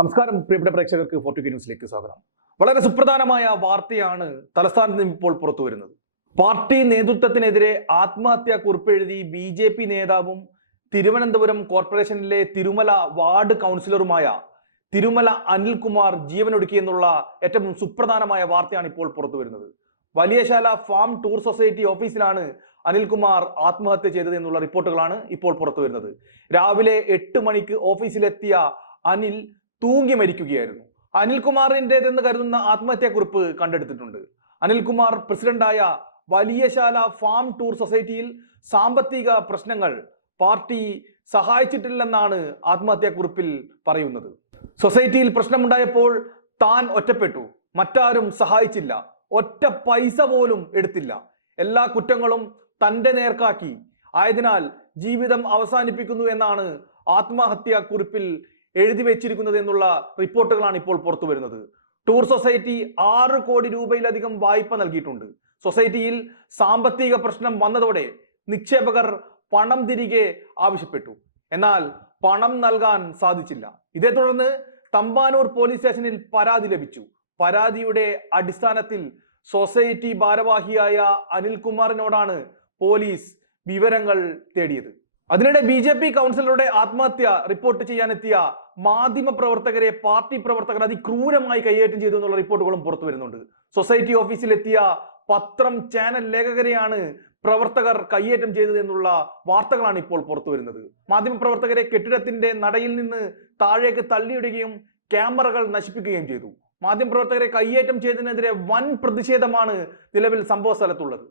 നമസ്കാരം പ്രിയപ്പെട്ട പ്രേക്ഷകർക്ക് ഫോർട്ടി ന്യൂസിലേക്ക് സ്വാഗതം. വളരെ സുപ്രധാനമായ വാർത്തയാണ് തലസ്ഥാനത്ത് നിന്ന് ഇപ്പോൾ പുറത്തു വരുന്നത്. പാർട്ടി നേതൃത്വത്തിനെതിരെ ആത്മഹത്യാ കുറിപ്പെഴുതി ബി ജെ പി നേതാവും തിരുവനന്തപുരം കോർപ്പറേഷനിലെ തിരുമല വാർഡ് കൗൺസിലറുമായ തിരുമല അനിൽകുമാർ ജീവനൊടുക്കി എന്നുള്ള ഏറ്റവും സുപ്രധാനമായ വാർത്തയാണ് ഇപ്പോൾ പുറത്തു വരുന്നത്. വലിയശാല ഫാം ടൂർ സൊസൈറ്റി ഓഫീസിലാണ് അനിൽകുമാർ ആത്മഹത്യ ചെയ്തത് എന്നുള്ള റിപ്പോർട്ടുകളാണ് ഇപ്പോൾ പുറത്തു വരുന്നത്. രാവിലെ എട്ട് മണിക്ക് ഓഫീസിലെത്തിയ അനിൽ തൂങ്ങി മരിക്കുകയായിരുന്നു. അനിൽകുമാറിന്റെതെന്ന് കരുതുന്ന ആത്മഹത്യാക്കുറിപ്പ് കണ്ടെടുത്തിട്ടുണ്ട്. അനിൽകുമാർ പ്രസിഡന്റായ വലിയശാല ഫാം ടൂർ സൊസൈറ്റിയിൽ സാമ്പത്തിക പ്രശ്നങ്ങൾ പാർട്ടി സഹായിച്ചിട്ടില്ലെന്നാണ് ആത്മഹത്യാക്കുറിപ്പിൽ പറയുന്നത്. സൊസൈറ്റിയിൽ പ്രശ്നമുണ്ടായപ്പോൾ താൻ ഒറ്റപ്പെട്ടു. മറ്റാരും സഹായിച്ചില്ല. ഒറ്റ പൈസ പോലും എടുത്തില്ല. എല്ലാ കുറ്റങ്ങളും തന്റെ നേർക്കാക്കി. ആയതിനാൽ ജീവിതം അവസാനിപ്പിക്കുന്നു എന്നാണ് ആത്മഹത്യാ കുറിപ്പിൽ എഴുതി വെച്ചിരിക്കുന്നത് എന്നുള്ള റിപ്പോർട്ടുകളാണ് ഇപ്പോൾ പുറത്തു വരുന്നത്. ടൂർ സൊസൈറ്റി ആറ് കോടി രൂപയിലധികം വായ്പ നൽകിയിട്ടുണ്ട്. സൊസൈറ്റിയിൽ സാമ്പത്തിക പ്രശ്നം വന്നതോടെ നിക്ഷേപകർ പണം തിരികെ ആവശ്യപ്പെട്ടു. എന്നാൽ പണം നൽകാൻ സാധിച്ചില്ല. ഇതേ തുടർന്ന് തമ്പാനൂർ പോലീസ് സ്റ്റേഷനിൽ പരാതി ലഭിച്ചു. പരാതിയുടെ അടിസ്ഥാനത്തിൽ സൊസൈറ്റി ഭാരവാഹിയായ അനിൽകുമാറിനോടാണ് പോലീസ് വിവരങ്ങൾ തേടിയത്. അതിനിടെ ബി ജെ പി കൗൺസിലറുടെ ആത്മഹത്യ റിപ്പോർട്ട് ചെയ്യാനെത്തിയ മാധ്യമ പ്രവർത്തകരെ പാർട്ടി പ്രവർത്തകർ അതിക്രൂരമായി കൈയേറ്റം ചെയ്തു എന്നുള്ള റിപ്പോർട്ടുകളും പുറത്തു വരുന്നുണ്ട്. സൊസൈറ്റി ഓഫീസിലെത്തിയ പത്രം ചാനൽ ലേഖകരെയാണ് പ്രവർത്തകർ കയ്യേറ്റം ചെയ്തത് എന്നുള്ള വാർത്തകളാണ് ഇപ്പോൾ പുറത്തു വരുന്നത്. മാധ്യമപ്രവർത്തകരെ കെട്ടിടത്തിന്റെ നടയിൽ നിന്ന് താഴേക്ക് തള്ളിയിടുകയും ക്യാമറകൾ നശിപ്പിക്കുകയും ചെയ്തു. മാധ്യമപ്രവർത്തകരെ കയ്യേറ്റം ചെയ്തതിനെതിരെ വൻ പ്രതിഷേധമാണ് നിലവിൽ സംഭവ സ്ഥലത്തുള്ളത്.